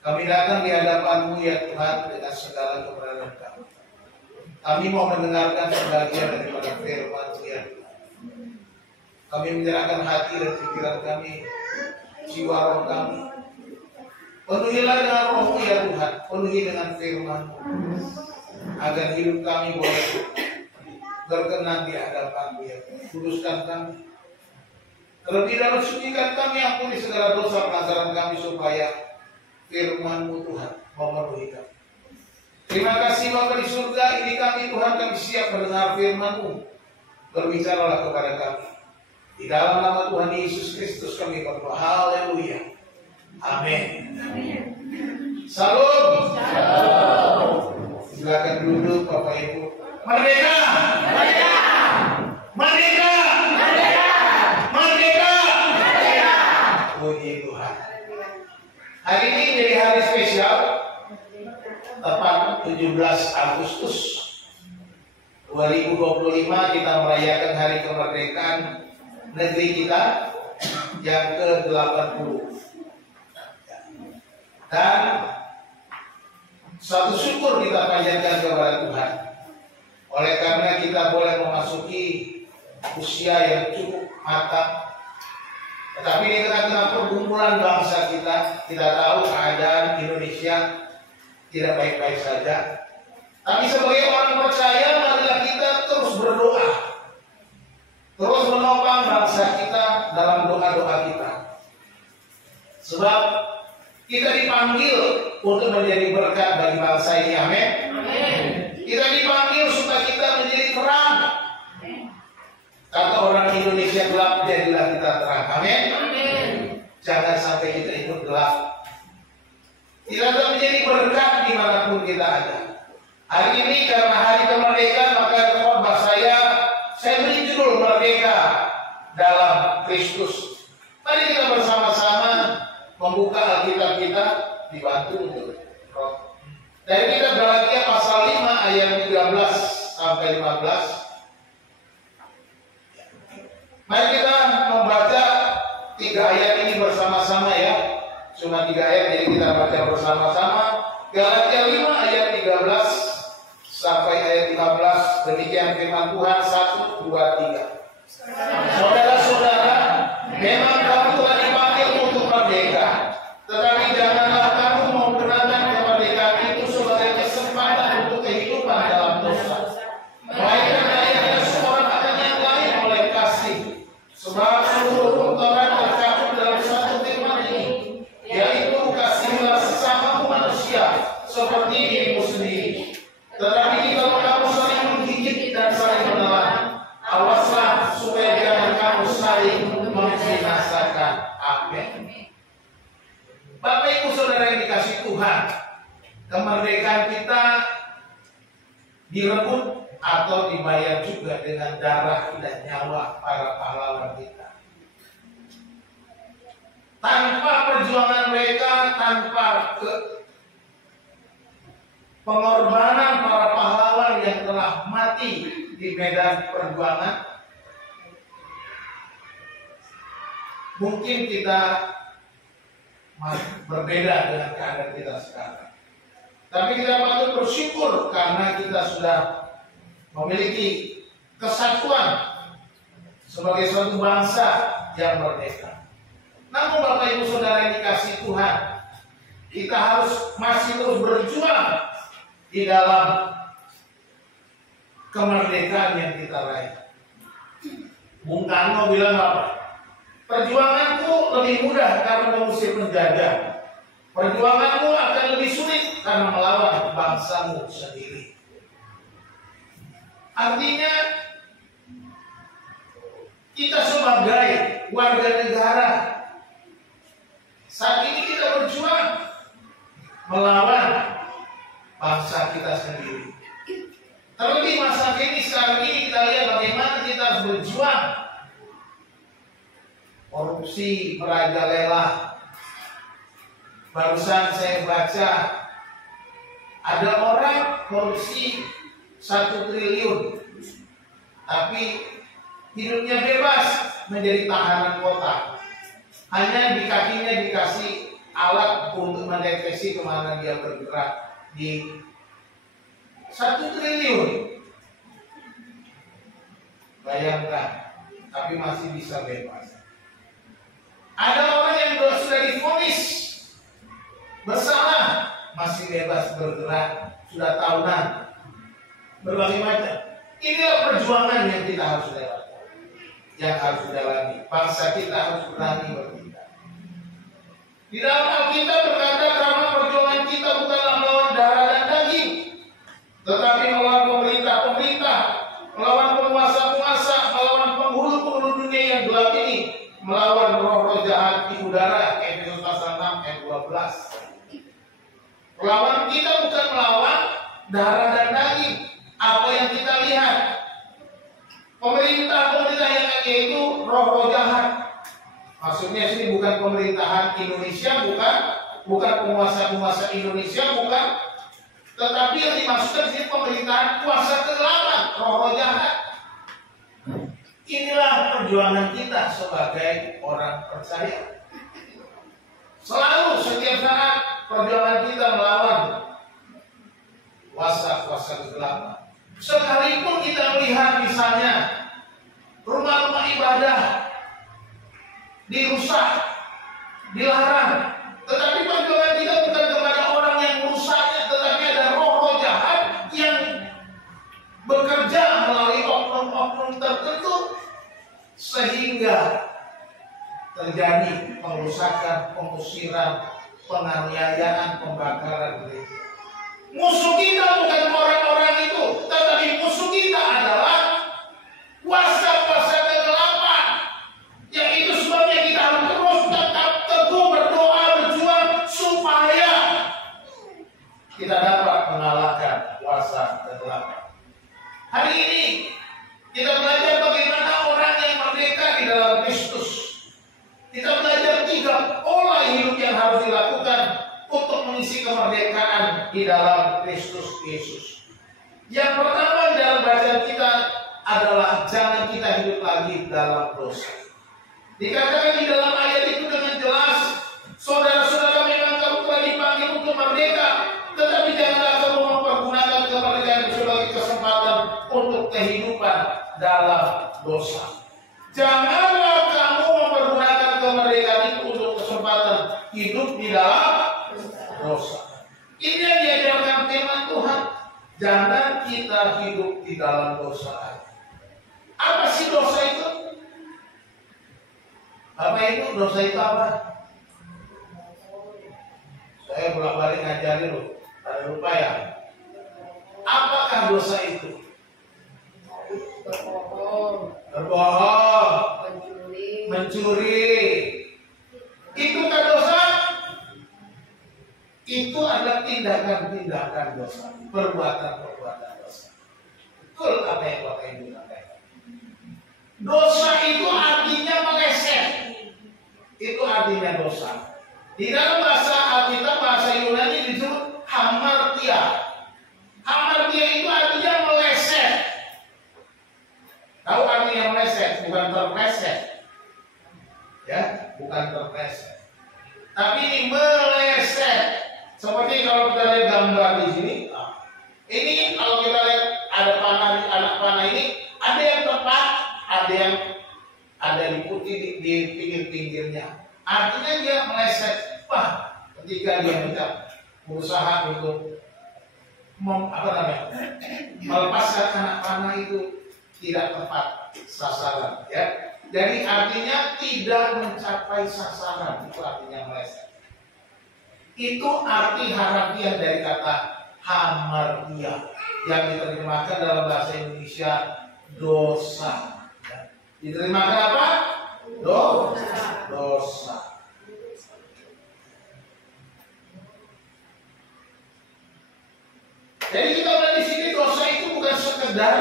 Kami datang di hadapan-Mu ya Tuhan dengan segala keberadaan kami. Kami mau mendengarkan sebagian daripada firman-Mu ya Tuhan. Kami menyerahkan hati dan pikiran kami, jiwa roh kami. Penuhilah dengan roh-Mu ya Tuhan, penuhi dengan firman-Mu, agar hidup kami boleh berkenan di hadapan-Mu ya Tuhan. Kuduskan kami. Terlebih dalam sucikan kami, ampuni segala dosa pelanggaran kami supaya firman-Mu Tuhan memenuhi kami. Terima kasih Bapa di surga, ini kami Tuhan, kami siap mendengar firman-Mu. Berbicaralah kepada kami. Di dalam nama Tuhan Yesus Kristus kami berdoa. Haleluya. Amin. Salam. Silakan duduk Bapak Ibu. Merdeka. Merdeka. Merdeka. Merdeka. Merdeka. Merdeka. Puji Tuhan. Hari ini jadi hari spesial, tepat 17 Agustus 2025 kita merayakan hari kemerdekaan negeri kita yang ke-80. Dan suatu syukur kita panjatkan kepada Tuhan. Oleh karena kita boleh memasuki usia yang cukup matang. Tetapi di tengah-tengah pergumulan bangsa kita tahu keadaan Indonesia tidak baik-baik saja. Tapi sebagai orang percaya, marilah kita terus berdoa, terus menopang bangsa kita dalam doa-doa kita. Sebab kita dipanggil untuk menjadi berkat bagi bangsa ini, amin. Kita dipanggil supaya kita menjadi terang. Kata orang Indonesia, gelap jadilah kita terang, amin. Jangan sampai kita ikut gelap. Kita akan menjadi berkat dimanapun kita ada. Hari ini karena hari kemerdekaan, maka khotbah saya beri judul Merdeka dalam Kristus. Mari kita bersama-sama membuka Alkitab kita, dibantu untuk roh. Dari kitab Galatia pasal 5 ayat 13 sampai 15. Mari kita membaca 3 ayat ini bersama-sama ya. Cuma 3 ayat, jadi kita baca bersama-sama. Galatia 5 ayat 13 sampai ayat 15. Demikian firman Tuhan. 1, 2, 3. Saudara-saudara, memang kamu telah dipanggil untuk merdeka, tetapi janganlah kamu menggunakan kemerdekaan itu sebagai kesempatan untuk kehidupan dalam dosa. Melainkan layaknya seorang akan yang lain oleh kasih. Sebab seluruh hukum Taurat tercakup dalam satu firman ini, yaitu kasihilah sesamamu manusia seperti dirimu sendiri. Tetapi jika kamu saling menggigit dan saling menelan, awaslah supaya jangan kamu saling membinasakan. Amin. Bapak Ibu Saudara yang dikasih Tuhan, kemerdekaan kita direbut atau dibayar juga dengan darah dan nyawa para pahlawan kita. Tanpa perjuangan mereka, tanpa pengorbanan para pahlawan yang telah mati di medan perjuangan, mungkin kita berbeda dengan keadaan kita sekarang. Tapi kita patut bersyukur karena kita sudah memiliki kesatuan sebagai suatu bangsa yang merdeka. Namun Bapak Ibu Saudara yang dikasih Tuhan, kita harus masih terus berjuang di dalam kemerdekaan yang kita raih. Bung Karno bilang apa? Perjuanganku lebih mudah karena mengusir penjajah. Perjuanganmu akan lebih sulit karena melawan bangsamu sendiri. Artinya kita sebagai warga negara saat ini kita berjuang melawan bangsa kita sendiri. Terlebih masa kini sekarang ini kita lihat bagaimana kita harus berjuang. Korupsi merajalela. Barusan saya baca ada orang korupsi 1 triliun, tapi hidupnya bebas menjadi tahanan kota. Hanya di kakinya dikasih alat untuk mendeteksi kemana dia bergerak di 1 triliun. Bayangkan, tapi masih bisa bebas. Ada orang yang sudah divonis bersalah, masih bebas bergerak, sudah tahunan, berbagai macam. Inilah perjuangan yang kita harus lewati, yang harus jalani. Bangsa kita harus berani bertindak. Di dalam Alkitab berkata, karena perjuangan kita bukanlah melawan darah dan daging, tetapi melawan pemerintah-pemerintah, melawan penguasa-penguasa, melawan penghulu-penghulu dunia yang gelap ini, melawan roh-roh jahat di udara. Efesus pasal 6 ayat 12. Melawan kita bukan melawan darah dan daging. Apa yang kita lihat, pemerintah-pemerintah yang ada itu roh-roh jahat. Maksudnya sini bukan pemerintahan Indonesia, bukan penguasa-penguasa Indonesia, bukan. Tetapi yang dimaksudkan sini pemerintahan kuasa kegelapan, roh-roh jahat. Inilah perjuangan kita sebagai orang percaya. Selalu setiap saat perjuangan kita melawan kuasa-kuasa kegelapan. Sekalipun kita melihat misalnya rumah-rumah ibadah dirusak, dilarang, tetapi perjuangan kita bukan kepada orang yang merusaknya, tetapi ada roh-roh jahat yang bekerja melalui oknum-oknum tertentu sehingga terjadi pengerusakan, pengusiran, penganiayaan, pembakaran gereja. Musuh kita bukan orang-orang itu, tetapi musuh kita adalah kuasa-kuasa kegelapan. Yang itu sebabnya kita harus terus tetap teguh berdoa, berjuang supaya kita dapat mengalahkan kuasa kegelapan. Hari ini kita belajar bagaimana orang yang merdeka di dalam Kristus. Kita belajar 3 pola hidup yang harus dilakukan untuk mengisi kemerdekaan di dalam Kristus Yesus. Yang pertama dalam bacaan kita adalah jangan kita hidup lagi dalam dosa. Dikatakan di dalam ayat itu dengan jelas, saudara-saudara memang kamu telah dipanggil untuk merdeka, tetapi janganlah kamu mempergunakan kemerdekaan sebagai kesempatan untuk kehidupan dalam dosa. Janganlah kamu mempergunakan kemerdekaan itu untuk kesempatan hidup di dalam dosa. Ini yang diajarkan firman Tuhan. Jangan kita hidup di dalam dosa. Apa sih dosa itu? Apa itu? Dosa itu apa? Saya bolak-balik ngajarin loh. Ada lupa ya. Apakah dosa itu? Berbohong, mencuri. Itu kan dosa? Itu adalah tindakan-tindakan dosa, perbuatan-perbuatan dosa. Betul apa yang Bapak Ibu katakan. Dosa itu artinya meleset. Itu artinya dosa. Di dalam bahasa Alkitab, bahasa Yunani disebut hamartia. Hamartia itu artinya meleset. Tahu artinya meleset? Bukan terpleset. Ya, bukan terpleset. Tapi ini meleset. Seperti kalau kita lihat gambar di sini. Ini kalau kita lihat ada panah, anak panah ini, ada yang tepat, ada di putih di pinggir-pinggirnya. Artinya dia meleset. Wah, ketika dia berusaha untuk melepaskan anak panah itu tidak tepat sasaran, ya. Jadi artinya tidak mencapai sasaran, itu artinya meleset. Itu arti harafiah dari kata hamartia. yang diterjemahkan dalam bahasa Indonesia dosa. Diterjemahkan apa? Dosa. Jadi kita lihat di sini dosa itu bukan sekedar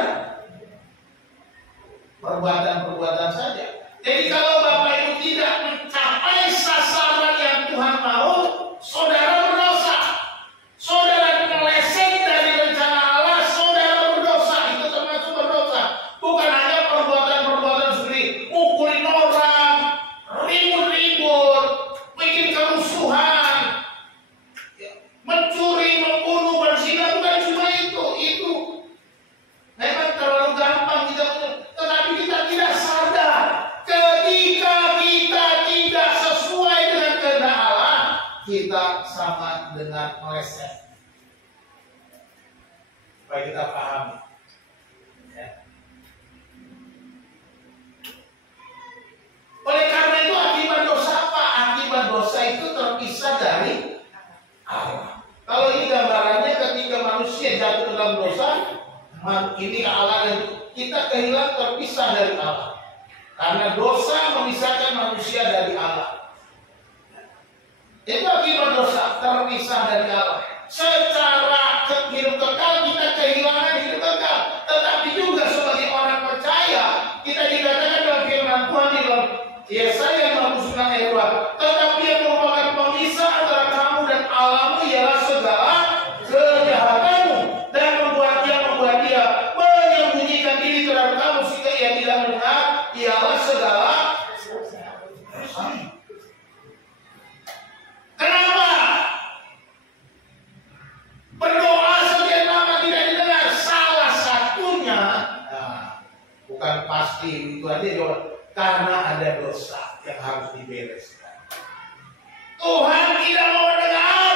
perbuatan-perbuatan saja. Jadi kalau Bapak Ibu tidak mencapai sasaran yang Tuhan mau, saudara berdosa. Saudara meleset dari rencana Allah, saudara berdosa. Itu termasuk berdosa. Bukan hanya perbuatan-perbuatan seperti mukulin orang, ribut-ribut, bikin kerusuhan, mencuri, membunuh, berzina. Bukan cuma itu memang terlalu gampang kita, tetapi kita tidak sadar ketika kita tidak sesuai dengan kehendak Allah, kita sama dengan meleset. Supaya kita pahami. Ya. Oleh karena itu akibat dosa apa? Akibat dosa itu terpisah dari Allah. Kalau ini gambarannya ketika manusia jatuh dalam dosa, ini Allah dan kita kehilangan terpisah dari Allah. Karena dosa memisahkan manusia dari Allah. Itu akibat dosa, terpisah dari Allah. Secara hidup kekal kita kehilangan hidup kekal. Tetapi juga sebagai orang percaya, kita dikatakan dalam firman Tuhan di dalam Yesaya 59 ayat 2. Tetapi yang merupakan pemisah antara kamu dan Allahmu ialah segala kejahatanmu, dan membuat dia menyembunyikan diri terhadap kamu sehingga ia tidak mendengar, ialah segala dosamu. Kenapa? Berdoa sekian lama tidak didengar. Salah satunya, bukan pasti itu aja jawab, karena ada dosa yang harus dibereskan. Tuhan tidak mau mendengar,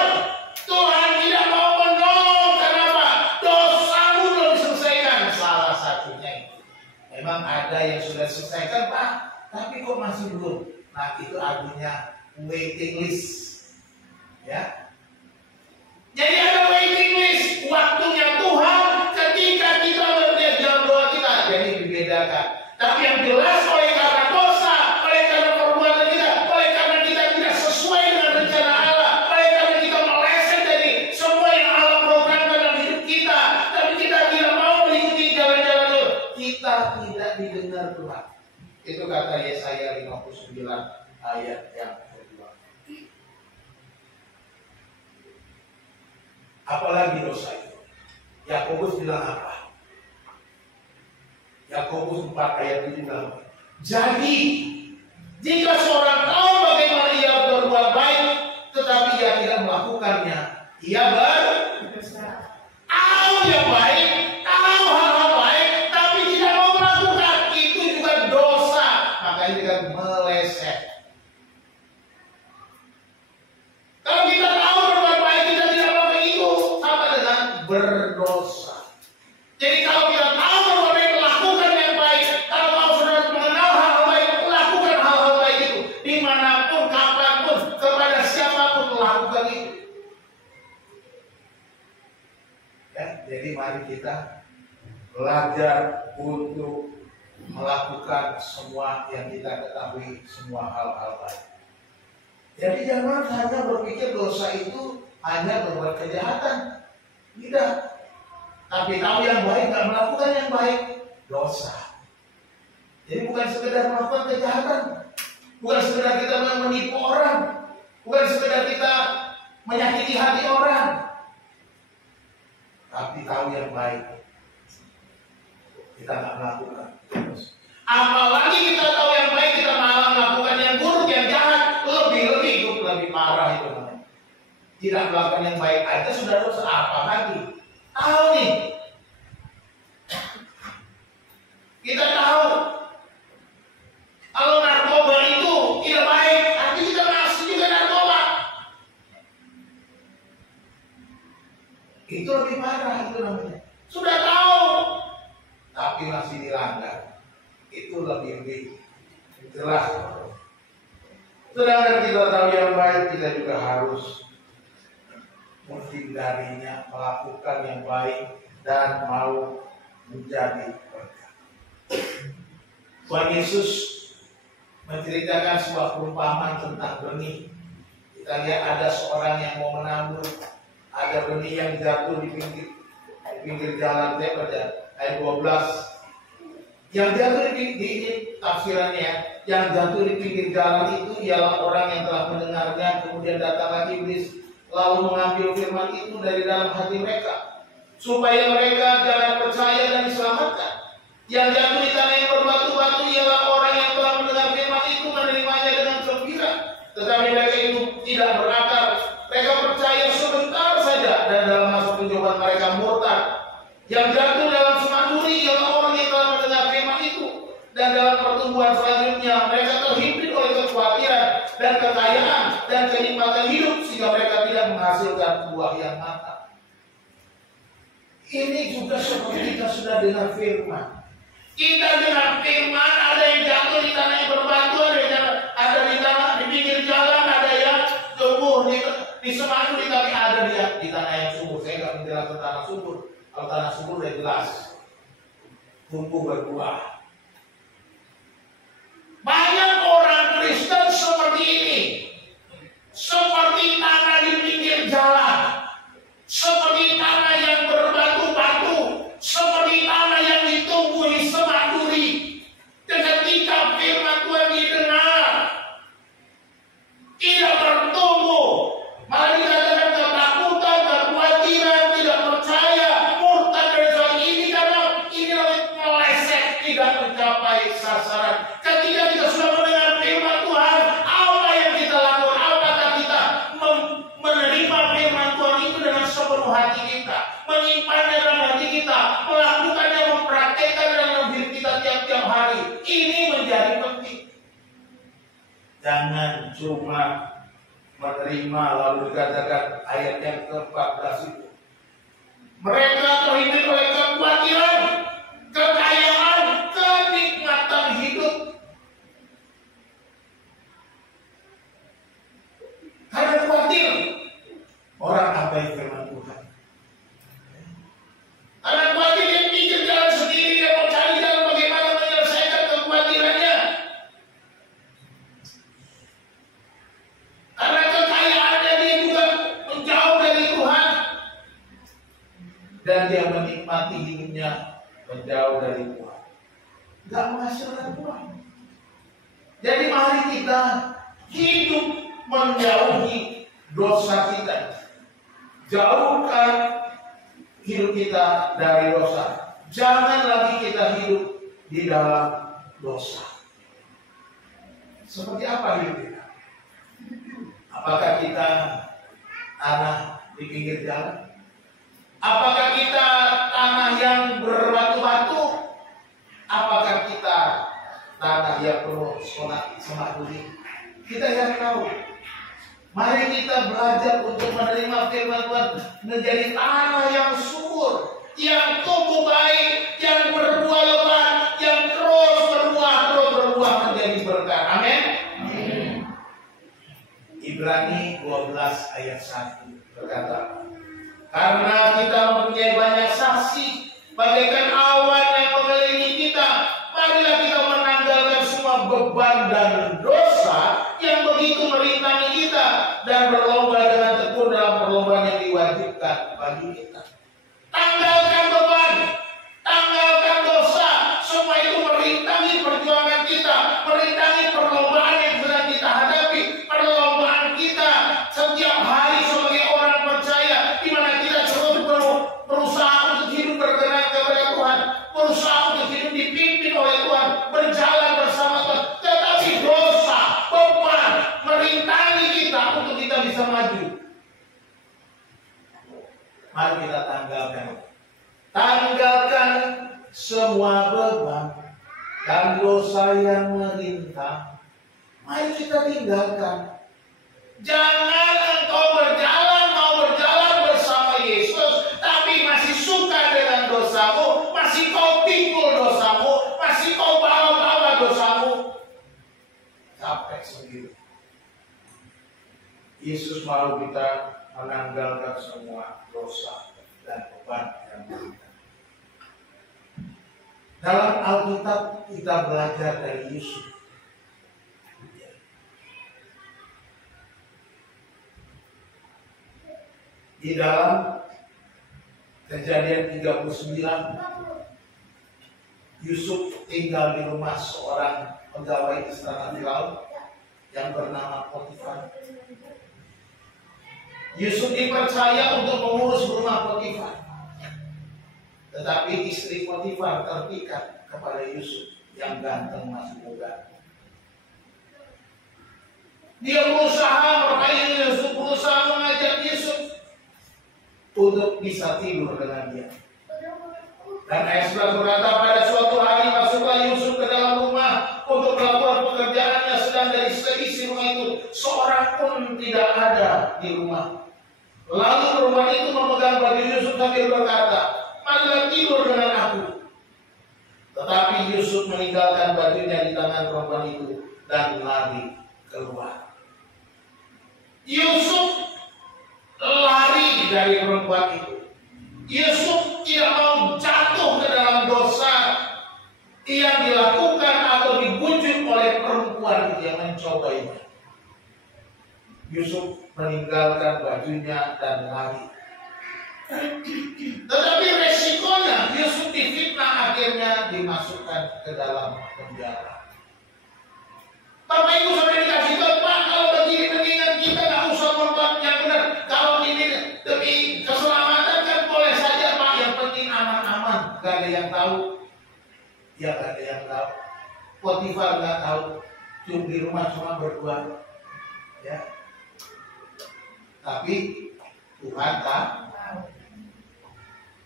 Tuhan tidak mau menolong. Kenapa? Dosamu belum diselesaikan. Salah satunya itu. Memang ada yang sudah diselesaikan, Pak, tapi kok masih belum. Nah, itu artinya waiting list. Ya. Jadi ada waiting list. Waktunya Tuhan ketika kita melihat jam doa kita. Jadi dibedakan. Tapi yang jelas oleh karena dosa, oleh karena perbuatan kita, oleh karena kita tidak sesuai dengan rencana Allah, oleh karena kita meleset dari semua yang Allah programkan dalam hidup kita, tapi kita tidak mau mengikuti jalan-jalan itu, kita tidak didengar Tuhan. Itu kata Yesaya 59 ayat yang kedua. Apalagi dosa itu? Yakobus bilang apa? Yakobus 4 ayat 7 bilang, jadi jika seorang tahu bagaimana ia berbuat baik, tetapi ia tidak melakukannya, ia tahu yang baik, tahu hal-hal baik, tapi tidak mau melakukan, itu juga dosa. Makanya kita meleset. Kalau kita tahu berbuat baik, kita tidak melakukan itu, sama dengan berdosa. Jadi kalau kita tahu berbuat baik, lakukan yang baik. Kalau kamu sudah mengenal hal baik, lakukan hal-hal baik itu. Dimanapun, kapanpun, kepada siapapun, lakukan itu. Ya, jadi mari kita belajar untuk melakukan semua yang kita ketahui, semua hal-hal baik. Jadi jangan hanya berpikir dosa itu hanya berbuat kejahatan. Tidak. Tapi tahu yang baik, tidak melakukan yang baik, dosa. Jadi bukan sekedar melakukan kejahatan, bukan sekedar kita menipu orang, bukan sekedar kita menyakiti hati orang, tapi tahu yang baik, kita tidak melakukan. Apalagi kita tahu yang baik, kita malah melakukan yang buruk, yang jahat, lebih parah itu namanya. Tidak melakukan yang baik aja sudah dosa, apa lagi? Tahu nih, kita tahu kalau narkoba itu tidak baik, nanti kita masih juga narkoba. Itu lebih parah itu namanya. Sudah tahu, tapi masih dilanggar. Itu lebih jelas. Sedangkan kita tahu yang baik, kita juga harus menghindarinya, melakukan yang baik, dan mau menjadi berkat. Tuhan Yesus menceritakan sebuah perumpamaan tentang benih. Kita lihat ada seorang yang mau menabur, ada benih yang jatuh di pinggir jalan. Pada ayat 12, yang jatuh di ini tafsirannya, yang jatuh di pinggir jalan itu ialah orang yang telah mendengarnya, kemudian datanglah iblis lalu mengambil firman itu dari dalam hati mereka, supaya mereka jangan percaya dan diselamatkan. Yang jatuh di tanah yang berbatu-batu ialah orang yang telah mendengar firman itu, menerimanya dengan gembira, tetapi mereka itu tidak berakar. Mereka percaya sebentar saja dan dalam masa pencobaan mereka murtad. Yang jatuh dalam semak duri ialah orang yang telah mendengar firman itu, dan dalam pertumbuhan selanjutnya mereka terhimpit oleh kekhawatiran dan kekayaan dan kenikmatan hidup, sehingga mereka tidak menghasilkan buah yang matang. Ini juga seperti kita sudah dengar firman. Kita dengar firman, ada yang jatuh di tanah yang berbatu, ada di tanah di pinggir jalan, ada yang tumbuh di semak duri, tapi ada di tanah yang subur. Saya nggak menjelaskan tanah subur. Kalau tanah subur udah jelas, tumbuh berbuah. Banyak orang Kristen seperti ini, seperti tanah di pinggir jalan, seperti tanah yang berbatu-batu, seperti tanah yang ditumbuhi semak duri. Ketika firman Tuhan didengar, tidak bertumbuh, malah dikatakan ketakutan, kekhawatiran, tidak percaya, murtad dari soal ini karena ini meleset, tidak mencapai sasaran. Ketika kita sudah mendengar firman Tuhan, apa yang kita lakukan? Apakah kita menerima firman Tuhan itu dengan sepenuh hati kita, menyimpannya dalam hati kita, melakukannya, mempraktekkan dalam hidup kita tiap-tiap hari? Ini menjadi penting. Jangan cuma menerima lalu dikatakan ayat yang ke-14 itu, mereka terhimpit oleh kekhawatiran, kekayaan, kenikmatan hidup. Karena khawatir orang abai firman Tuhan. Karena khawatir dia pikir jalan sendiri, dia mau cari jalan bagaimana menyelesaikan kekhawatirannya. Karena kekayaannya dia juga menjauh dari Tuhan, dan dia menikmati hidupnya menjauh dari Tuhan, gak menghasilkan Tuhan. Jadi mari kita hidup menjauhi dosa kita, jauhkan hidup kita dari dosa. Jangan lagi kita hidup di dalam dosa. Seperti apa hidup kita? Apakah kita tanah di pinggir jalan? Apakah kita tanah yang berbatu-batu? Apakah kita tanah yang penuh semak duri? Kita yang tahu. Mari kita belajar untuk menerima firman Tuhan menjadi tanah yang subur, yang tumbuh baik, yang berbuah lebat, yang terus berbuah menjadi berkat. Amin. Ibrani 12 ayat 1 berkata, karena kita mempunyai banyak saksi bagaikan awan yang mengelilingi kita, marilah kita menanggalkan semua beban dan dosa yang begitu merintangi kita, dan berlomba dengan tekun dalam perlombaan yang diwajibkan bagi kita. Tanggalkan beban, tanggalkan dosa, semua itu merintangi perjuangan kita, merintangi perlombaan yang sedang kita hadapi, perlombaan kita setiap hari sebagai orang percaya, di mana kita terus berusaha untuk hidup berkenan kepada Tuhan, berusaha untuk hidup dipimpin oleh Tuhan, berjalan bersama Tuhan. Tetapi dosa, beban merintangi kita untuk kita bisa maju. Mari kita tanggalkan semua beban dan dosa yang merintang. Mari kita tinggalkan. Jangan engkau berjalan bersama Yesus, tapi masih suka dengan dosamu, masih kau pikul dosamu, masih kau bawa dosamu. Capek sendiri. Yesus mau kita menanggalkan semua dosa dan beban yang kita. Dalam Alkitab kita belajar dari Yusuf. Di dalam Kejadian 39, Yusuf tinggal di rumah seorang pegawai istana Firaun yang bernama Potifar. Yusuf dipercaya untuk mengurus rumah Potifar. Tetapi istri Potifar terpikat kepada Yusuf yang ganteng masih muda. Dia berusaha meraih Yusuf, berusaha mengajak Yusuf untuk bisa tidur dengan dia. Dan ayat 11 berkata, pada suatu hari masuklah Yusuf ke dalam rumah untuk melakukan pekerjaannya, sedang dari seisi rumah itu seorang pun tidak ada di rumah. Lalu perempuan itu memegang baju Yusuf sambil berkata, marilah tidur dengan aku. Tetapi Yusuf meninggalkan bajunya di tangan perempuan itu dan lari keluar. Yusuf lari dari perempuan itu. Yusuf tidak mau jatuh ke dalam dosa yang dilakukan atau dibujuk oleh perempuan itu yang mencobainya. Yusuf meninggalkan bajunya dan lari. Tetapi resikonya Yusuf difitnah, akhirnya dimasukkan ke dalam penjara. Bapak Ibu sudah dikasih tahu, Pak, kalau begini mendingan kita nggak usah membuat yang benar. Kalau ini demi keselamatan kan boleh saja, Pak. Yang penting aman-aman. Gak ada yang tahu. Ya gak ada yang tahu. Potifar gak tahu. Cuma di rumah cuma berdua. Ya. Tapi Tuhan tahu.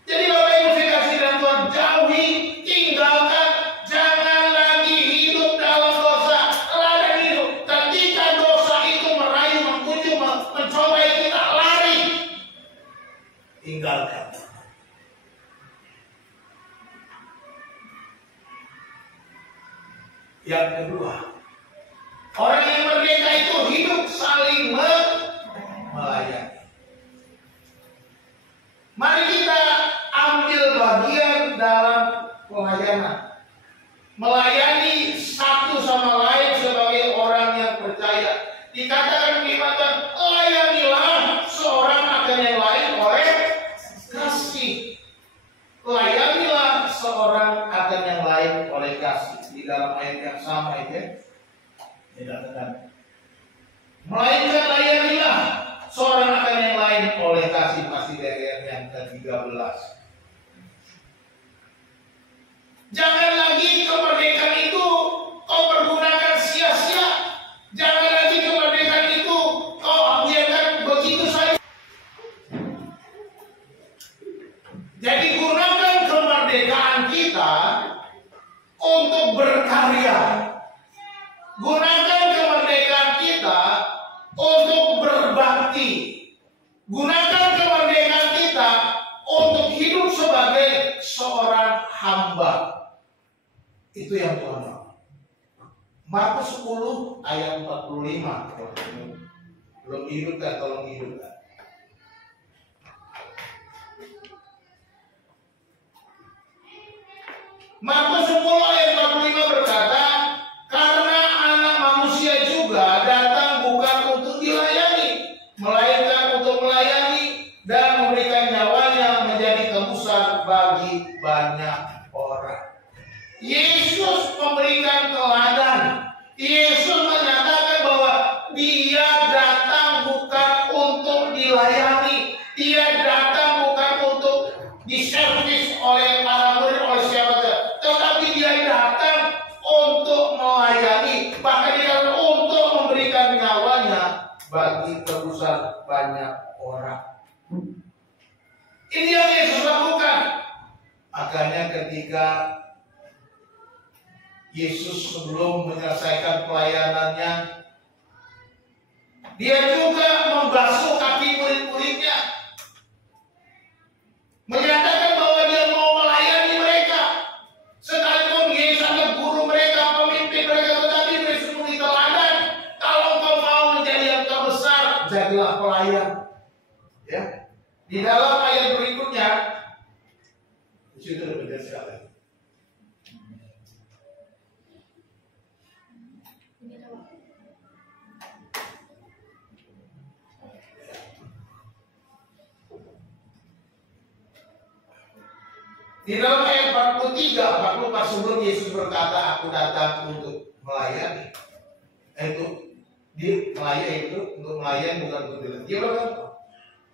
Jadi Bapak Ibu dikasih dan Tuhan, jauhi, tinggalkan, jangan lagi hidup dalam dosa. Ladang hidup. Ketika dosa itu merayu, mengkucu, mencobai kita, lari. Tinggalkan. Yang kedua, orang yang merdeka itu hidup saling melayani. Mari kita ambil bagian dalam pelayanan. Melayani satu sama lain sebagai orang yang percaya. Dikatakan firman Tuhan, layanilah seorang akan yang lain oleh kasih. Layanilah seorang akan yang lain oleh kasih. Di dalam ayat yang sama itu dikatakan, melainkan layanilah seorang akan yang lain oleh kasih. Masih dari ayat yang ke-13. Jangan lagi kemerdekaan itu kau pergunakan sia-sia. Jangan lagi kemerdekaan itu kau biarkan begitu saja. Jadi gunakan kemerdekaan kita untuk berkarya. Gunakan kemerdekaan kita untuk berbakti. Gunakan kemerdekaan kita untuk hidup sebagai seorang hamba. Itu yang Tuhan mau. Markus 10 ayat 45. Belum dihidupkan, tolong dihidupkan. Markus 10 ayat 45 berkata, karena anak manusia juga datang bukan untuk dilayani, melainkan untuk melayani dan memberikan nyawanya menjadi tebusan bagi banyak orang. Yesus memberikan teladan. Yesus menyatakan bahwa dia datang bukan untuk dilayani. Dia datang bukan untuk diservis oleh para murid, oleh siapa saja. Tetapi dia datang untuk melayani. Bahkan dia datang untuk memberikan nyawanya bagi tebusan banyak orang. Ini yang Yesus lakukan. Makanya ketika Yesus sebelum menyelesaikan pelayanannya, dia juga membasuh kaki murid-muridnya, menyatakan bahwa dia mau melayani mereka. Sekalipun Yesus adalah guru mereka, pemimpin mereka, tetapi Yesus memberi teladan. Kalau kau mau menjadi yang terbesar, jadilah pelayan. Ya. Di dalam ayat berikutnya, di situ berbeda sekali. Di dalam ayat 44 sebelum Yesus berkata, aku datang untuk melayani. Untuk melayani bukan untuk dilayani. Dia berkata,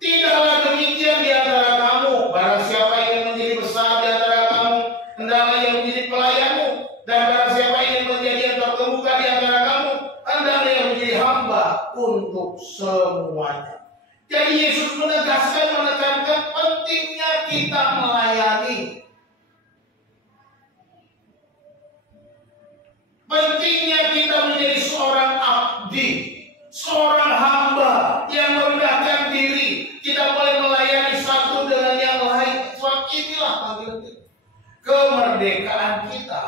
tidaklah demikian di antara kamu. Barang siapa ingin menjadi besar di antara kamu, hendaklah yang menjadi pelayanmu. Dan barang siapa ingin menjadi yang terkemuka di antara kamu, hendaklah yang menjadi hamba untuk semuanya. Jadi Yesus menekankan pentingnya kita melayani. Pentingnya kita menjadi seorang abdi, seorang hamba yang merendahkan diri. Kita boleh melayani satu dengan yang lain. Sebab inilah panggilan kita. Kemerdekaan kita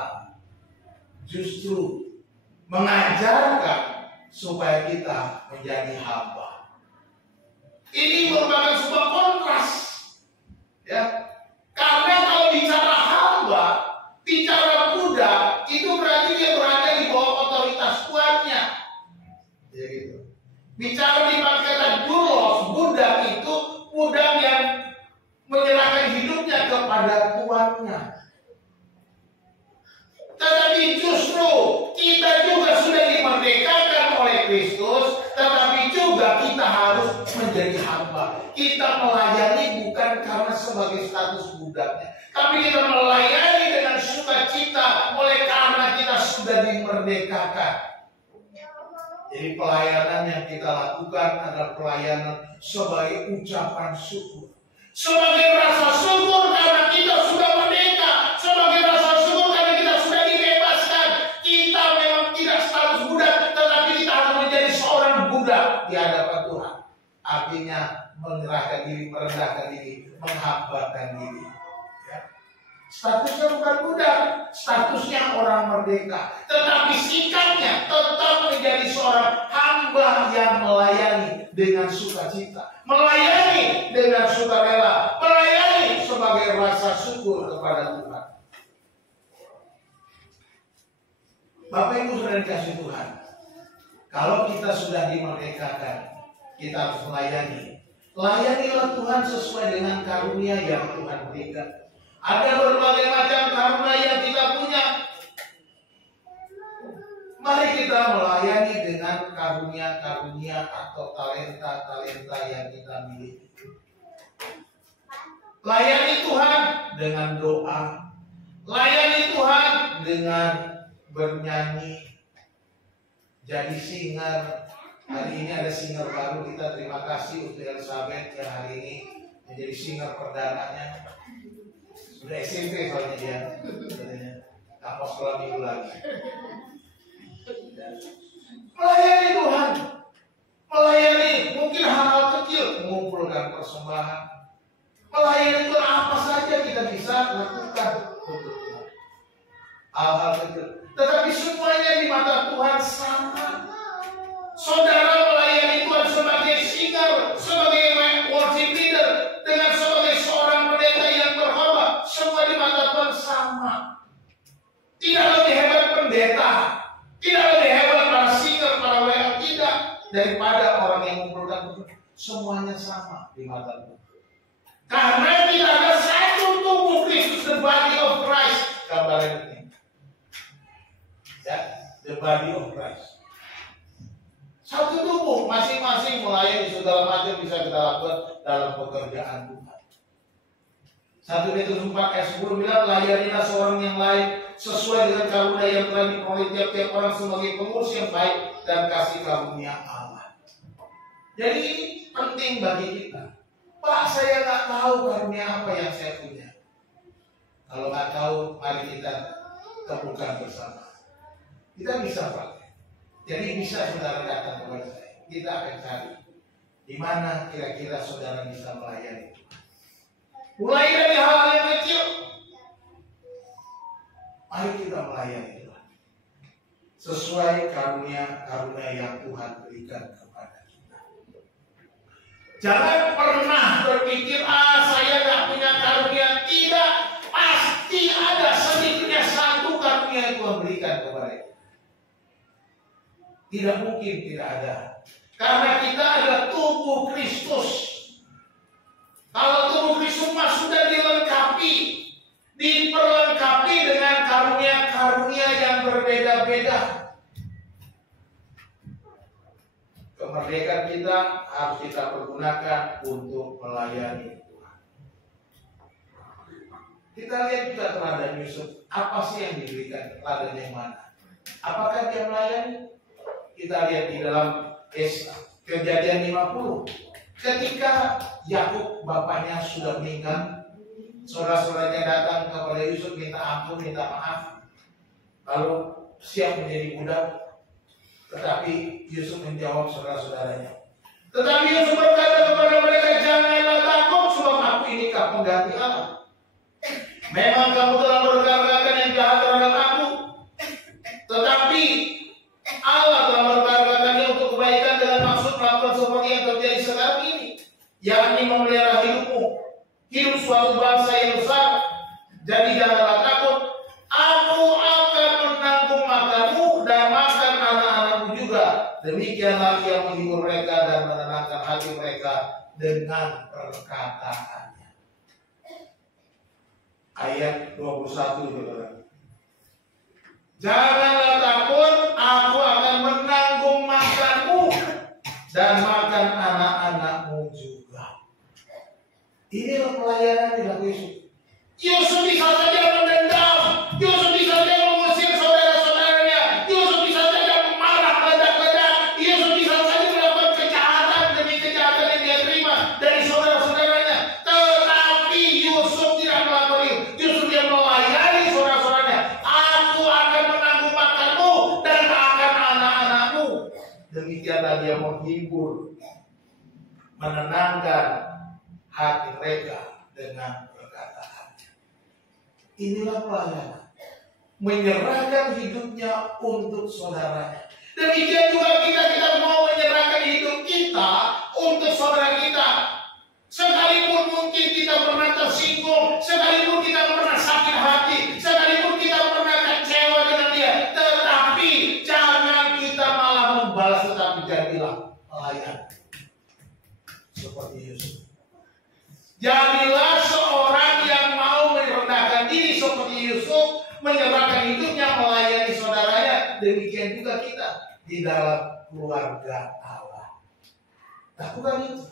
justru mengajarkan supaya kita menjadi hamba. Ini merupakan sebuah kontras, ya. Karena kalau bicara hamba, bicara budak, itu berarti dia berada di bawah otoritas tuannya. Ya gitu. Bicara di kata doulos, budak itu budak yang menyerahkan hidupnya kepada tuannya. Tetapi justru kita juga sudah dimerdekakan oleh Kristus, tetapi juga kita harus menjadi hamba. Kita melayani bukan karena sebagai status budaknya, tapi kita melayani dengan sukacita oleh karena kita sudah dimerdekakan. Jadi pelayanan yang kita lakukan adalah pelayanan sebagai ucapan syukur, sebagai rasa syukur karena kita sudah merdeka, sebagai rasa syukur karena kita sudah dibebaskan. Kita memang tidak status budak, tetapi kita harus menjadi seorang budak di hadapan Tuhan. Artinya menyerahkan diri, merendahkan diri, menghambakan diri. Ya. Statusnya bukan budak, statusnya orang merdeka. Tetapi sikapnya tetap menjadi seorang hamba yang melayani dengan sukacita, melayani dengan sukarela, melayani sebagai rasa syukur kepada Tuhan. Bapak Ibu saudara dikasih Tuhan, kalau kita sudah dimerdekakan, kita harus melayani. Layanilah Tuhan sesuai dengan karunia yang Tuhan berikan. Ada berbagai macam karunia yang kita punya. Mari kita melayani dengan karunia-karunia atau talenta-talenta yang kita miliki. Layani Tuhan dengan doa. Layani Tuhan dengan bernyanyi. Jadi singer. Hari ini ada singer baru, kita terima kasih untuk Elizabeth yang hari ini menjadi singer perdananya. Sudah SMP soalnya dia, nggak mau sekolah minggu lagi. Melayani Tuhan, melayani mungkin hal-hal kecil, mengumpulkan persembahan. Melayani Tuhan apa saja kita bisa lakukan untuk Tuhan. Hal-hal kecil, tetapi semuanya di mata Tuhan sama. Saudara melayani Tuhan sebagai singer, sebagai worship leader, dengan sebagai seorang pendeta yang berkhotbah, semua di mata Tuhan sama. Tidak lebih hebat pendeta, tidak lebih hebat para singer, para WA, tidak daripada orang yang mengumpulkan. Semuanya sama di mata Tuhan. Karena tidak ada satu tubuh Kristus, the body of Christ. Gambaran ini, ya, the body of Christ. Satu tubuh, masing-masing melayani segala macam bisa kita lakukan dalam pekerjaan Tuhan. 1 Petrus 4 ayat 10 bilang, layanilah seorang yang lain sesuai dengan karunia yang telah diperoleh tiap-tiap orang sebagai pengurus yang baik dan kasih karunia Allah. Jadi ini penting bagi kita. Pak, saya nggak tahu karunia apa yang saya punya. Kalau nggak tahu, mari kita temukan bersama. Kita bisa pakai. Jadi bisa saudara datang kepada saya. Kita akan cari di mana kira-kira saudara bisa melayani. Mulai dari hal yang kecil. Mari kita melayani Tuhan sesuai karunia yang Tuhan berikan kepada kita. Jangan pernah berpikir, saya nggak punya karunia. Tidak, pasti ada sedikitnya satu karunia yang Tuhan berikan kepada kita. Tidak mungkin tidak ada. Karena kita adalah tubuh Kristus. Kalau tubuh Kristus sudah dilengkapi kita harus kita pergunakan untuk melayani Tuhan. Kita lihat juga teladan Yusuf. Apa sih yang diberikan? Teladan yang mana? Apakah dia melayani? Kita lihat di dalam Kejadian 50. Ketika Yakub bapaknya sudah meninggal, saudara-saudaranya datang kepada Yusuf minta ampun, minta maaf, lalu siap menjadi budak. Tetapi Yusuf menjawab saudara-saudaranya. Tetapi Yusuf berkata kepada mereka, janganlah takut, sebab aku inikah pengganti Allah. Memang kamu telah berkata-kata yang jahat terhadap aku, tetapi Allah telah berkata-katanya untuk kebaikan dengan maksud melakukan seperti yang terjadi sekarang ini, yakni memelihara hidupmu, hidup suatu bangsa yang besar. Jadi janganlah takut, aku akan menanggung makanmu dan makan anak-anakmu juga. Demikianlah ia menghibur mereka dan menenangkan hati mereka dengan perkataannya. Ayat 21 saudara. Janganlah takut, aku akan menanggung makanmu dan makan anak-anakmu juga. Inilah pelayanan dilakukan Yusuf. Yusuf bisa saja mendendam, Yusuf bisa saja mengusir saudara-saudaranya, Yusuf bisa saja marah ledak-ledak, Yusuf bisa saja melakukan kejahatan demi kejahatan yang dia terima dari saudara-saudaranya. Tetapi Yusuf tidak melakukan itu. Yusuf dia melayani saudara-saudaranya. Aku akan menanggung makanmu dan makan anak-anakmu. Demikianlah dia menghibur, menenangkan hati mereka dengan perkataan. Inilah pelayanan, menyerahkan hidupnya untuk saudaranya. Demikian juga kita mau menyerahkan hidup kita untuk saudara kita. Sekalipun mungkin kita pernah tersinggung, sekalipun kita pernah sakit hati, sekalipun kita pernah kecewa dengan dia, tetapi jangan kita malah membalas, tetapi jadilah pelayan seperti Yusuf. Jadilah seorang yang mau merendahkan diri seperti Yusuf, menyerahkan hidupnya melayani saudaranya. Demikian juga kita di dalam keluarga Allah. Lakukan itu.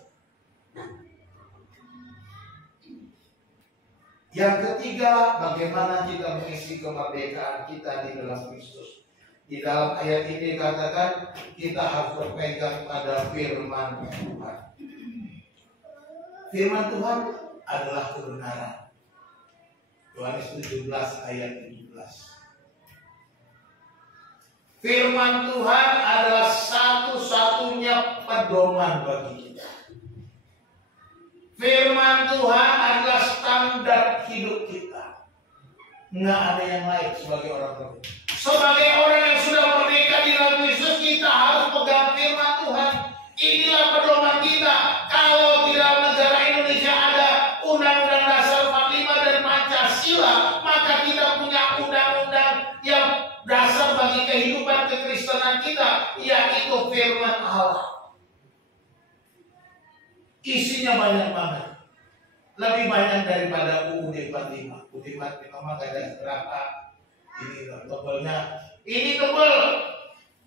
Yang ketiga, bagaimana kita mengisi kemerdekaan kita di dalam Kristus. Di dalam ayat ini dikatakan kita harus berpegang pada firman Tuhan. Firman Tuhan adalah kebenaran. Yohanes 17 ayat 17. Firman Tuhan adalah satu-satunya pedoman bagi kita. Firman Tuhan adalah standar hidup kita. Nggak ada yang lain sebagai orang merdeka. Sebagai orang yang sudah merdeka di dalam Kristus, kita harus pegang firman Tuhan. Inilah pedoman kita. Kalau di dalam negara Indonesia ada Undang-Undang Dasar 45 dan Pancasila, maka kita punya undang-undang yang dasar bagi kehidupan kekristenan kita, yaitu firman Allah. Isinya banyak banget, lebih banyak daripada UUD 45. UUD 45 ada berapa? Ini tebalnya, ini tebal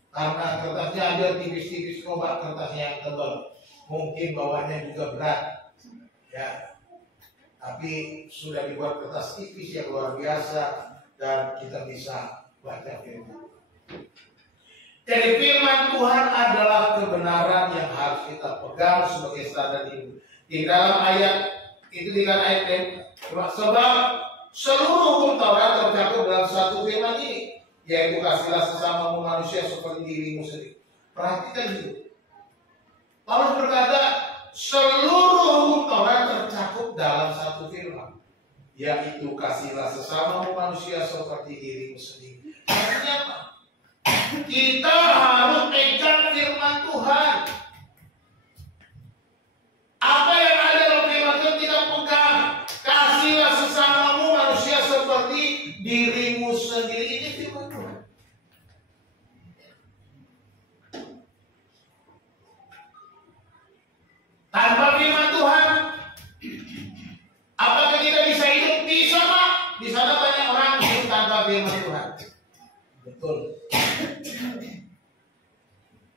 karena kertasnya ada tipis-tipis, coba kertasnya yang tebal. Mungkin bawahnya juga berat, ya. Tapi sudah dibuat kertas tipis yang luar biasa dan kita bisa baca firman. Jadi firman Tuhan adalah kebenaran yang harus kita pegang sebagai standar hidup. Di dalam ayat itu dikatakan ayat sebab seluruh hukum Taurat tercakup dalam satu firman ini, yaitu kasihlah sesamamu manusia seperti dirimu sendiri. Perhatikan itu. Paulus berkata seluruh hukum Taurat tercakup dalam satu firman, yaitu kasihlah sesamamu manusia seperti dirimu sendiri. Maksudnya apa? Kita harus pegang firman Tuhan. Apa yang ada dalam firman Tuhan kita pegang. Kasihlah sesamamu manusia seperti dirimu sendiri. Ini firman Tuhan. Tanpa firman Tuhan, apakah kita bisa hidup? Bisa, Pak. Di sana banyak orang hidup tanpa firman Tuhan. Betul.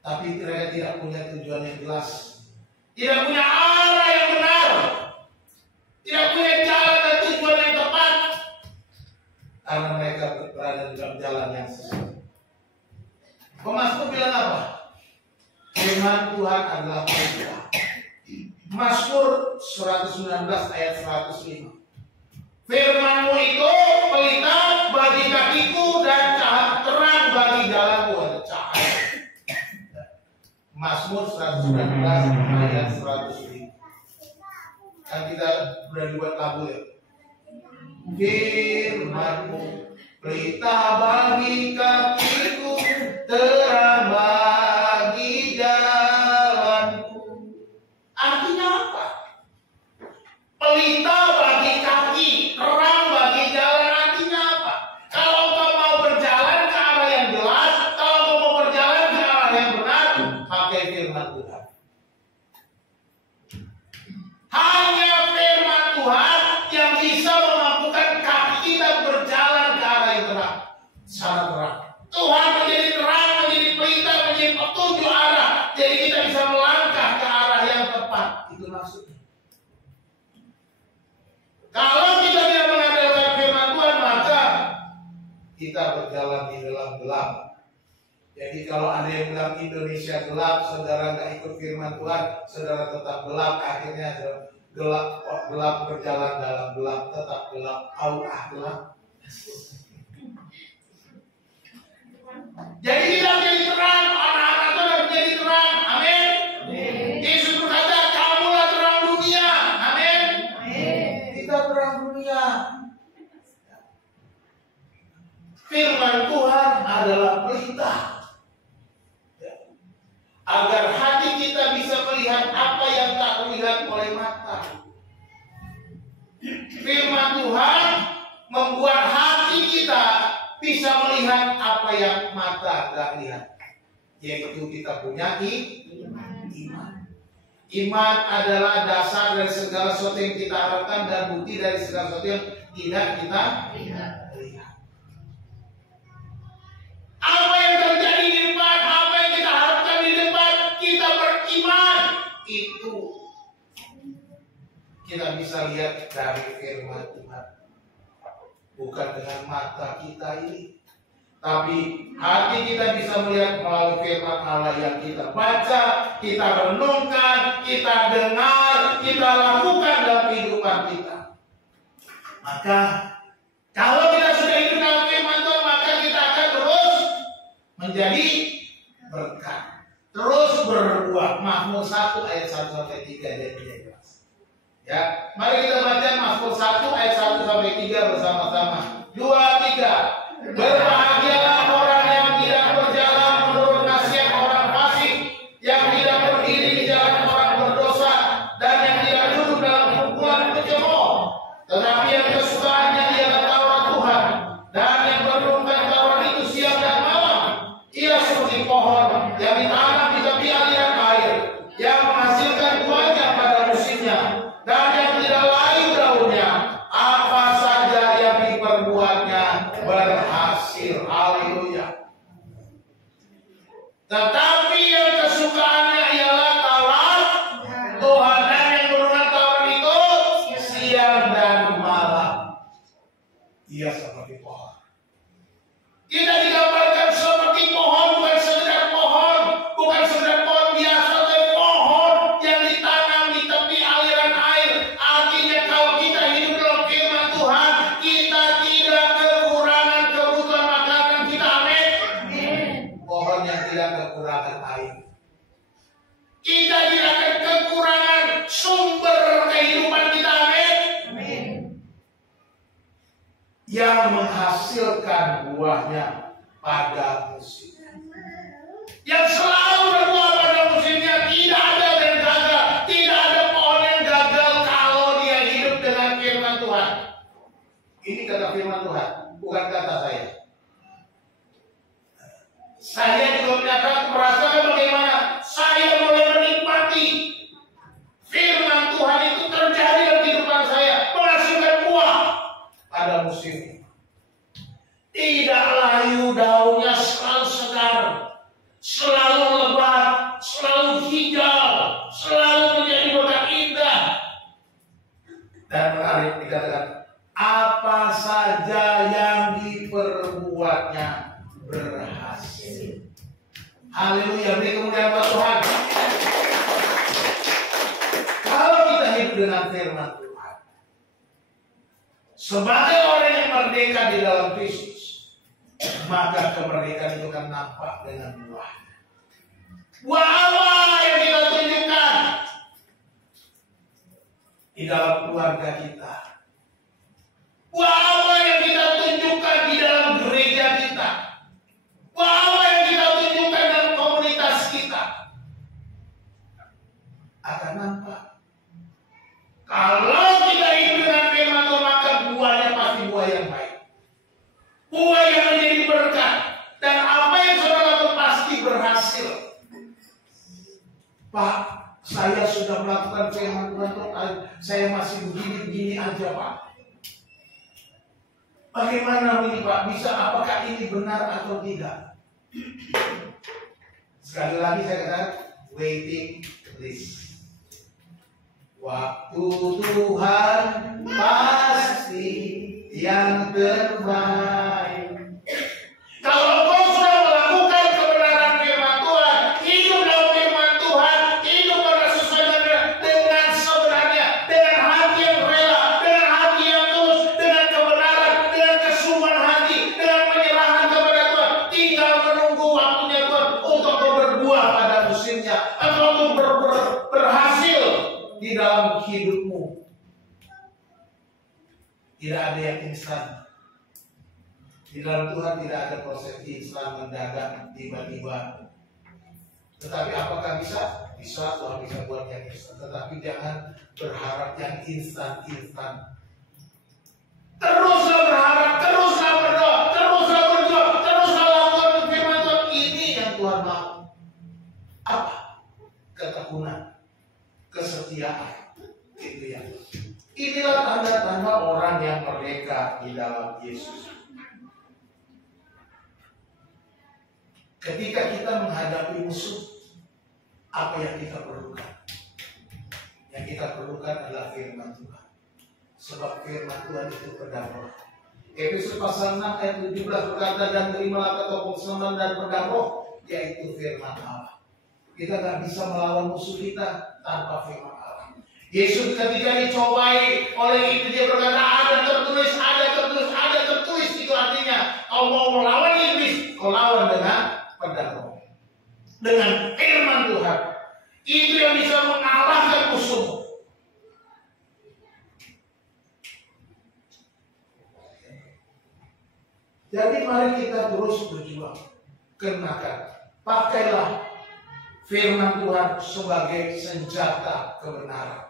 tapi mereka tidak punya tujuan yang jelas, tidak punya arah yang benar, tidak punya jalan dan tujuan yang tepat, karena mereka berada dalam jalan yang sesat. Pemasmur bilang apa? Firman Tuhan adalah pelita. Mazmur 119 ayat 105. Firman-Mu itu pelita bagi kakiku dan cahaya terang bagi jalanku. Ada cahaya. Mazmur 119 ayat 105. Kan kita sudah dibuat lagu ya. Firman-Mu pelita bagi kakiku, terang bagi jalanku. Artinya apa? Pelita bagi kaki, terang bagi jalan. Artinya apa? Kalau kau mau berjalan ke arah yang jelas, kalau kau mau berjalan ke arah yang benar, pakai firman Tuhan. Hanya firman Tuhan yang bisa memampukan kaki kita berjalan ke arah yang terang, sana terang. Tuhan menjadi terang, menjadi pelita, menjadi petunjuk arah, jadi kita bisa melangkah ke arah yang tepat. Itu maksudnya. Kalau kita tidak mengandalkan firman Tuhan, maka kita berjalan di dalam gelap. Jadi kalau ada yang bilang Indonesia gelap, saudara nggak ikut firman Tuhan, saudara tetap gelap. Akhirnya gelap berjalan dalam gelap, tetap gelap, gelap. Jadi kita menjadi terang, anak-anak itu menjadi terang. Amin. Yesus berkata, kamulah terang dunia. Amin. Kita terang dunia. Firman Tuhan adalah pelita, agar hati kita bisa melihat apa yang tak terlihat oleh mata. Firman Tuhan membuat hati kita bisa melihat apa yang mata tidak lihat, yaitu kita punya iman. Iman adalah dasar dari segala sesuatu yang kita harapkan dan bukti dari segala sesuatu yang tidak kita lihat. Apa yang terjadi di depan, apa yang kita harapkan di depan, kita beriman, itu kita bisa lihat dari firman Tuhan. Bukan dengan mata kita ini, tapi hati kita bisa melihat melalui firman Allah yang kita baca, kita renungkan, kita dengar, kita lakukan dalam kehidupan kita. Maka kalau kita sudah hidup dalam firman Tuhan, maka kita akan terus menjadi berkat, terus berbuah. Mazmur 1 ayat 1 sampai 3 jadi jelas. Ya, mari kita baca Mazmur 1 ayat 1 sampai 3 bersama-sama. 2, 3. Berbahagialah orang yang tidak berjalan menurut nasihat orang fasik, yang tidak berdiri di jalan orang berdosa, dan yang tidak duduk dalam kumpulan pencemooh. Tetapi yang kesukaannya ialah Taurat Tuhan, dan yang merenungkan Taurat itu siang dan malam. Ia seperti pohon yang ditanam di tepi aliran air, yang menghasilkan buahnya pada musimnya, dan yang tidak layu daunnya. Apa saja yang diperbuatnya berhasil. Haleluya. Tetapi yang kesukaannya ialah Taurat Tuhan, dan yang merenungkan Taurat itu siang dan malam. Ia seperti pohon. Kita digambarkan seperti pohon, bukan sekedar pohon, bukan sekedar pohon biasa, tapi pohon yang ditanam di tepi aliran air. Artinya kalau kita hidup dalam firman Tuhan, kita tidak kekurangan kebutuhan makanan kita. Amin. Pohon yang tidak kekurangan air. Kita tidak akan kekurangan sumber kehidupan kita. Amin. Yang menghasilkan buahnya pada musimnya, yang selalu berbuah pada musimnya. Tidak ada yang gagal, tidak ada pohon yang gagal kalau dia hidup dengan firman Tuhan. Ini kata firman Tuhan, bukan kata saya. Saya juga merasakan bagaimana saya mulai menikmati firman Tuhan itu terjadi dalam kehidupan saya, menghasilkan buah pada musimnya. Tidak layu daunnya, selalu segar, selalu lebat, saja yang diperbuatnya berhasil. Haleluya, beri kemuliaan buat Tuhan. Kalau kita hidup dengan firman Tuhan, sebagai orang yang merdeka di dalam Kristus, maka kemerdekaan itu akan nampak dengan buah. Buah apa yang kita tunjukkan di dalam keluarga kita? Buah apa yang kita tunjukkan di dalam gereja kita? Buah apa yang kita tunjukkan dalam komunitas kita? Akan nampak. Kalau kita hidup dengan firman Tuhan, maka buahnya pasti buah yang baik. Buah yang menjadi berkat. Dan apa yang saudara lakukan pasti berhasil. Pak, saya sudah melakukan firman Tuhan, saya masih begini-begini aja, Pak. Bagaimana ini, Pak? Bisa, apakah ini benar atau tidak? Sekali lagi saya katakan, waiting list. Waktu Tuhan pasti yang terbaik. Kalau kau sudah melakukan kebenaran firman Tuhan, hidup dalam firman Tuhan, hidup sesuai dengan sebenarnya, dengan hati yang rela, dengan hati yang tulus, dengan kebenaran, dengan kesungguhan hati, dengan penyerahan kepada Tuhan, tinggal menunggu waktunya Tuhan untuk berbuah pada musimnya, atau untuk berhasil di dalam hidupmu. Tidak ada yang instan. Di dalam Tuhan tidak ada proses instan mendadak tiba-tiba. Tetapi apakah bisa? Bisa, Tuhan bisa buat yang instan. Tetapi jangan berharap yang instan-instan. Teruslah berharap, teruslah berdoa, teruslah berjuang, teruslah lakukan firman Tuhan. Ini yang Tuhan mau. Apa? Ketekunan, kesetiaan. Itu ya. Inilah tanda-tanda orang yang merdeka di dalam Yesus. Ketika kita menghadapi musuh, apa yang kita perlukan? Yang kita perlukan adalah firman Tuhan. Sebab firman Tuhan itu pedang. Efesus pasal 6 ayat 17 berkata, dan terimalah ketopong semen dan pedang roh, yaitu firman Allah. Kita nggak bisa melawan musuh kita tanpa firman Allah. Yesus ketika dicobai oleh itu, dia berkata, ada tertulis, ada tertulis, ada tertulis. Itu artinya, kau mau melawan iblis, kau lawan dengan pedang roh, dengan firman Tuhan. Itu yang bisa mengalahkan musuh. Jadi mari kita terus berjuang. Kenakan, pakailah firman Tuhan sebagai senjata kebenaran,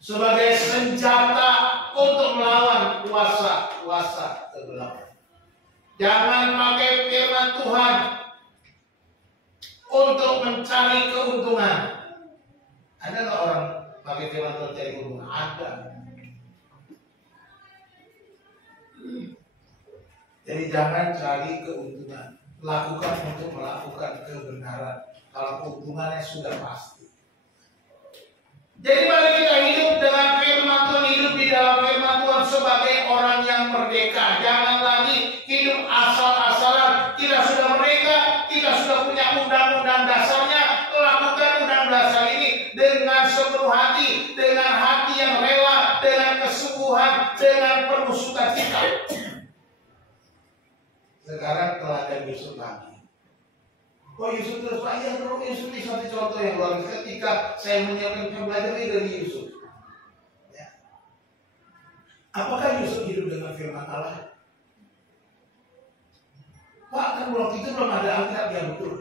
sebagai senjata untuk melawan kuasa-kuasa kegelapan. Jangan pakai firman Tuhan untuk mencari keuntungan. Ada nggak orang pakai firman Tuhan cari keuntungan? Ada. Jadi jangan cari keuntungan. Lakukan untuk melakukan kebenaran. Kalau keuntungannya sudah pasti. Jadi mari kita hidup dengan firman Tuhan, hidup di dalam firman Tuhan sebagai orang yang merdeka. Jangan lagi hidup asal-asalan. Kita sudah merdeka, kita sudah punya undang-undang dasarnya. Lakukan undang dasar ini dengan sepenuh hati, dengan hati yang rela, dengan kesungguhan, dengan penuh sukacita. Sekarang teladan Yusuf lagi. Oh, Yusuf terus Pak, ya dulu Yusuf ini satu contoh yang luar biasa. Ketika saya menyiapkan belajar ini dari Yusuf, ya. Apakah Yusuf hidup dengan firman Allah? Pak, kan waktu itu belum ada Alkitab, ya betul.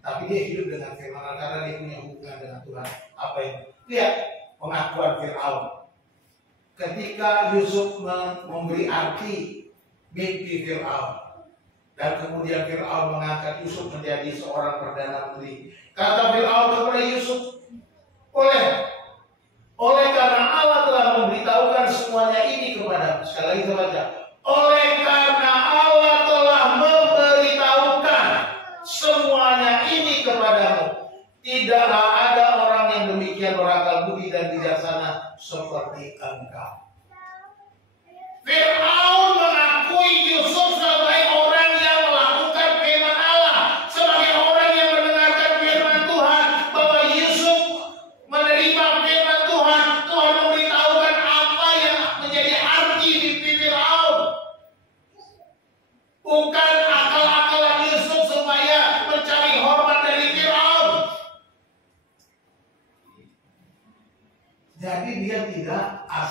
Tapi dia hidup dengan firman Allah karena dia punya hubungan dengan Tuhan. Apa yang lihat pengakuan Fir'aun. Ketika Yusuf memberi arti mimpi Fir'aun, dan kemudian Fir'aun mengangkat Yusuf menjadi seorang perdana menteri. Kata Fir'aun kepada Yusuf, oleh karena Allah telah memberitahukan semuanya ini kepadamu. Sekali lagi saya baca. Oleh karena Allah telah memberitahukan semuanya ini kepadamu, tidaklah ada orang yang demikian berakal budi dan bijaksana seperti engkau.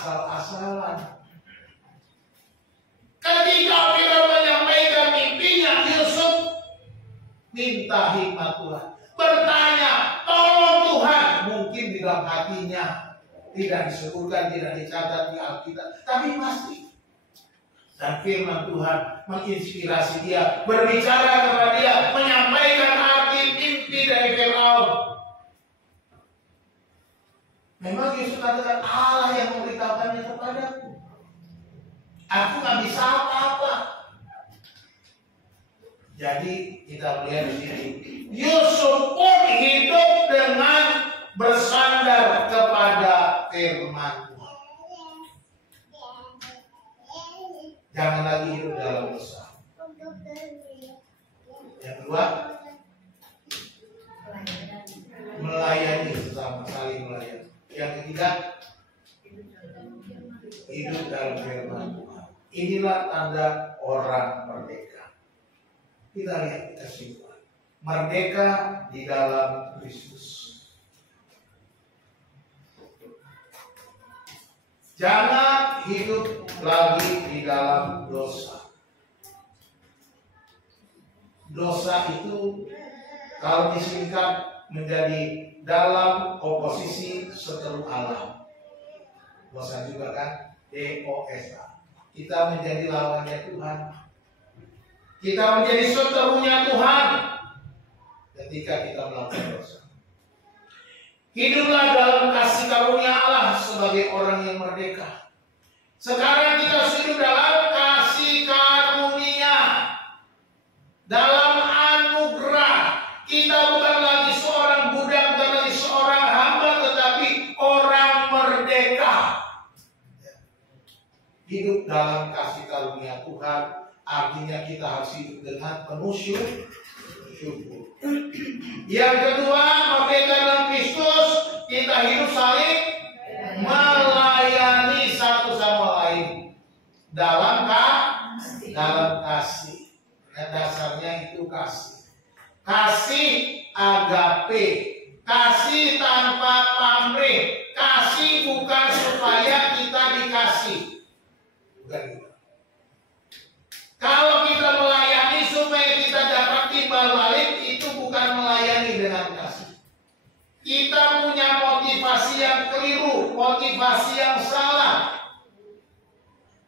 asal-asalan. Ketika Firaun menyampaikan mimpinya, Yusuf minta hikmat Tuhan. Bertanya, tolong Tuhan. Mungkin di dalam hatinya tidak disebutkan, tidak dicatat di Alkitab, tapi pasti. Dan firman Tuhan menginspirasi dia, berbicara kepada dia, menyampaikan arti mimpi dari Firaun. Memang Yesus katakan Allah yang memberitakannya kepadaku. Aku nggak bisa apa-apa. Jadi kita melihat di sini, Yusuf pun hidup dengan bersandar kepada firman Tuhan. Jangan lagi hidup dalam dosa. Yang kedua, melayani sesama, saling melayani. Yang ketiga, hidup dalam firman Tuhan. Inilah tanda orang merdeka. Kita lihat kesimpulan. Merdeka di dalam Kristus. Jangan hidup lagi di dalam dosa. Dosa itu kalau disingkat menjadi dalam oposisi seteru Allah. Dosa juga kan, DOSA. Kita menjadi lawannya Tuhan. Kita menjadi seterunya Tuhan ketika kita melakukan dosa. Hiduplah dalam kasih karunia Allah sebagai orang yang merdeka. Sekarang kita hidup dalam kasih karunia, dalam anugerah. Kita bukan lagi seorang budak, bukan lagi seorang hamba, tetapi orang merdeka. Hidup dalam kasih karunia Tuhan artinya kita harus hidup dengan penuh syukur. Yang kedua, merdeka dalam Kristus, kita hidup saling melayani satu sama lain dalam kasih. Dan dasarnya itu kasih. Kasih agape, kasih tanpa pamrih, kasih bukan supaya kita dikasih. Bukan gitu. Kalau kita melayani supaya kita dapat timbal balik, itu bukan melayani dengan kasih. Kita punya motivasi yang keliru, motivasi yang salah.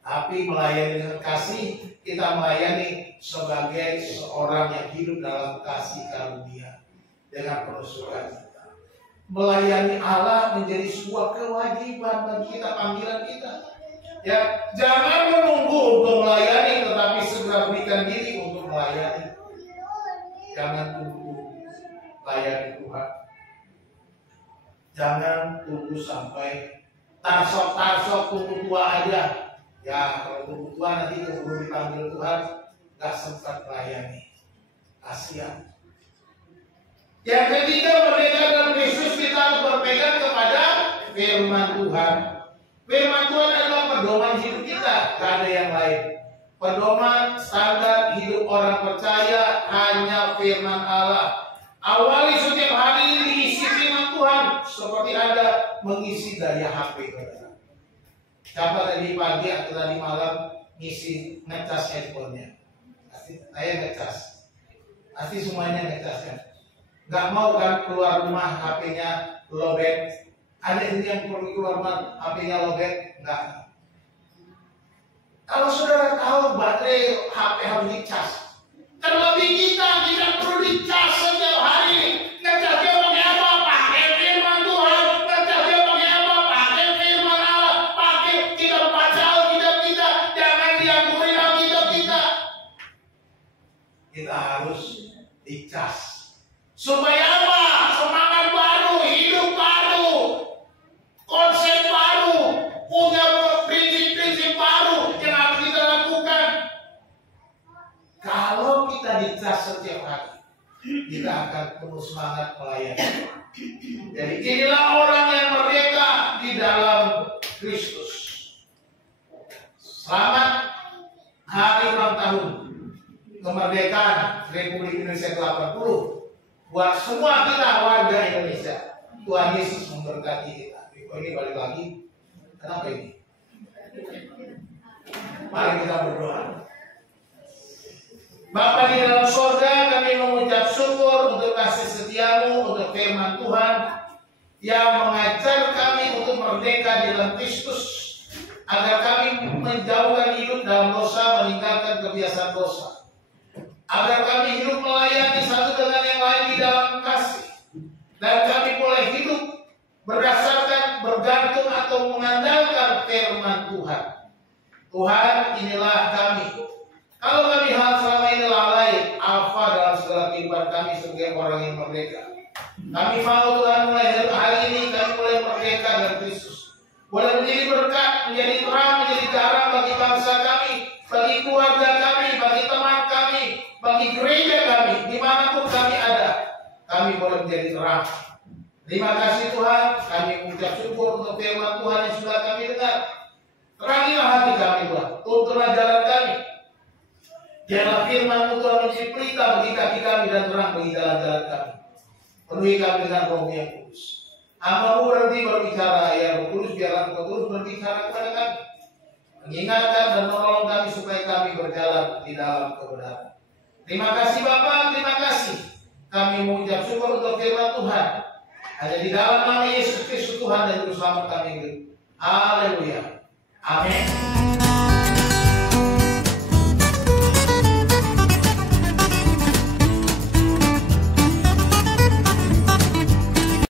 Tapi melayani dengan kasih, kita melayani sebagai seorang yang hidup dalam kasih karunia dengan penuh sukacita. Melayani Allah menjadi sebuah kewajiban bagi kita, panggilan kita. Ya, jangan menunggu untuk melayani, tetapi segera berikan diri untuk melayani. Jangan tunggu layani Tuhan. Jangan tunggu sampai tarsok tunggu tua aja. Ya, kalau tunggu tua nanti keburu dipanggil Tuhan, gak sempat melayani. Kasihan. Yang ketiga, merdeka dalam Kristus, kita harus berpegang kepada firman Tuhan. Firman Tuhan adalah pedoman hidup kita, gak ada yang lain. Pedoman standar hidup orang percaya hanya firman Allah. Awali setiap hari diisi firman Tuhan seperti Anda mengisi daya HP. Siapa tadi pagi atau tadi malam ngisi ngecas handphonenya? Pasti saya ngecas. Pasti semuanya ngecas kan? Gak mau kan keluar rumah HP-nya lowbat? Ada ini yang perlu keluar rumah HP-nya lowbat? Enggak. Kalau saudara tahu baterai HP harus dicas, terlebih kita perlu dicas setiap hari. Ngecasnya pakai apa? Pakai firman Tuhan. Ngecasnya pakai apa? Pakai firman Allah. Pakai kita baca Alkitab kita. Jangan dianggurin Alkitab kita. Kita harus dicas. Supaya apa? Semangat baru, hidup baru, konsep baru, punya prinsip-prinsip baru yang harus kita lakukan. Kalau kita dicas setiap hari, kita akan penuh semangat melayani. Jadi inilah orang yang merdeka di dalam Kristus. Selamat hari ulang tahun kemerdekaan Republik Indonesia ke-80 buat semua kita warga Indonesia. Tuhan Yesus memberkati kita. Ini balik lagi. Kenapa ini? Mari kita berdoa. Bapa di dalam surga, kami mengucap syukur untuk kasih setiamu, untuk firman Tuhan yang mengajar kami untuk merdeka di dalam Kristus, agar kami menjauhkan hidup dalam dosa, meninggalkan kebiasaan dosa, agar kami hidup melayani satu dengan yang lain di dalam kasih, dan kami boleh hidup berdasarkan, bergantung atau mengandalkan firman Tuhan. Tuhan, inilah kami. Kalau kami hal selama ini lalai, alfa dalam segala kehidupan kami sebagai orang yang merdeka. Kami mau Tuhan mulai hari ini kami mulai merdeka dari Kristus. Boleh menjadi berkat, menjadi terang, menjadi garam bagi bangsa kami, bagi keluarga kami, bagi teman kami, bagi gereja kami, dimanapun kami ada. Kami boleh menjadi terang. Terima kasih Tuhan, kami mengucap syukur untuk firman Tuhan yang sudah kami dengar. Terangilah hati kami Tuhan, tuntunlah jalan kami. Janganlah firman-Mu Tuhan menjadi pelita bagi kaki kami dan terang bagi jalan-jalan kami. Penuhi kami dengan Roh yang kudus. Hamba-Mu berhenti berbicara, ya Roh Kudus, biarlah Engkau terus berbicara kepada kami, mengingatkan dan menolong kami supaya kami berjalan di dalam kebenaran. Terima kasih Bapa, terima kasih. Kami mengucap syukur untuk firman Tuhan. Hanya di dalam nama Yesus Kristus Tuhan dan Juru Selamat kami. Haleluya. Amin.